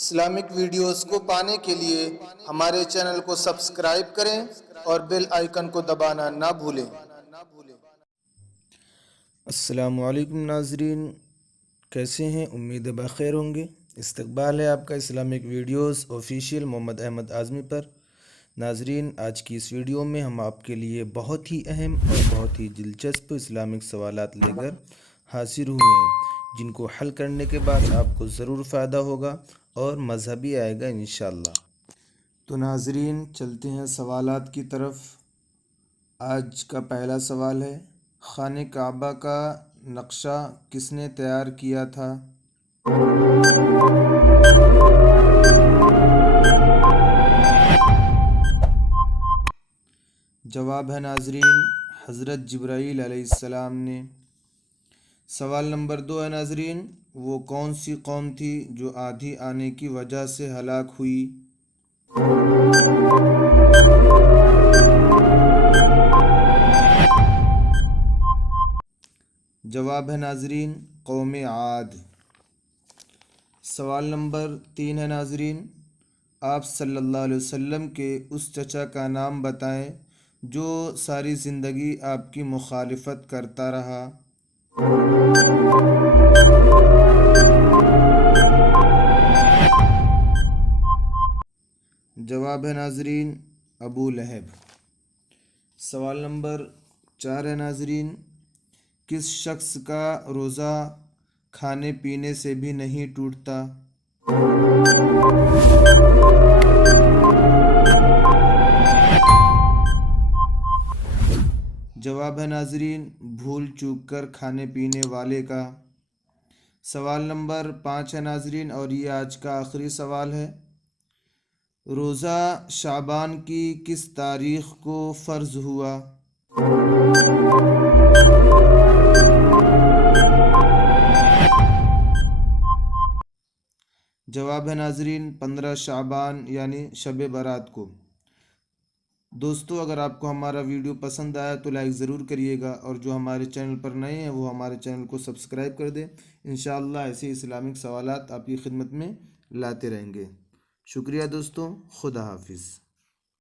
Islamic videos کو پانے کے لیے ہمارے چینل کو سبسکرائب کریں اور بیل آئیکن کو دبانا نہ بھولیں۔ السلام علیکم ناظرین، کیسے ہیں؟ امید بخیر ہوں گے۔ استقبال ہے آپ کا اسلامک ویڈیوز آفیشیل محمد احمد اعظمی پر۔ ناظرین، آج کی اس ویڈیو میں ہم آپ کے لیے بہت ہی اہم اور بہت ہی دلچسپ اسلامک سوالات لے کر حاضر ہوئے ہیں، جن کو حل کرنے کے بعد آپ کو ضرور فائدہ ہوگا اور مزہ بھی آئے گا انشاءاللہ۔ تو ناظرین، چلتے ہیں سوالات کی طرف۔ آج کا پہلا سوال ہے، خانہ کعبہ کا نقشہ کس نے تیار کیا تھا؟ جواب ہے ناظرین، حضرت جبرائیل علیہ السلام نے۔ سوال نمبر 2 ہے ناظرین، وہ کون سی قوم تھی جو آندھی آنے کی وجہ سے ہلاک ہوئی؟ جواب ہے ناظرین، قوم عاد۔ سوال نمبر 3 ہے ناظرین، آپ صلی اللہ علیہ وسلم کے اس چچا کا نام بتائیں جو ساری زندگی آپ کی مخالفت کرتا رہا۔ جواب ہے ناظرین، ابو لہب۔ سوال نمبر 4 ہے ناظرین، کس شخص کا روزہ کھانے پینے سے بھی نہیں ٹوٹتا؟ جواب ہے ناظرین، بھول چوک کر کھانے پینے والے کا۔ سوال نمبر 5 ہے ناظرین، اور یہ آج کا آخری سوال ہے، روزہ شعبان کی کس تاریخ کو فرض ہوا؟ جواب ہے ناظرین، 15 شعبان یعنی شب برات کو۔ دوستو، اگر آپ کو ہمارا ویڈیو پسند آیا تو لائک ضرور کریے گا، اور جو ہمارے چینل پر نئے ہیں وہ ہمارے چینل کو سبسکرائب کر دیں۔ انشاءاللہ ایسے اسلامک سوالات آپ کی خدمت میں لاتے رہیں گے۔ شکریہ دوستو، خدا حافظ۔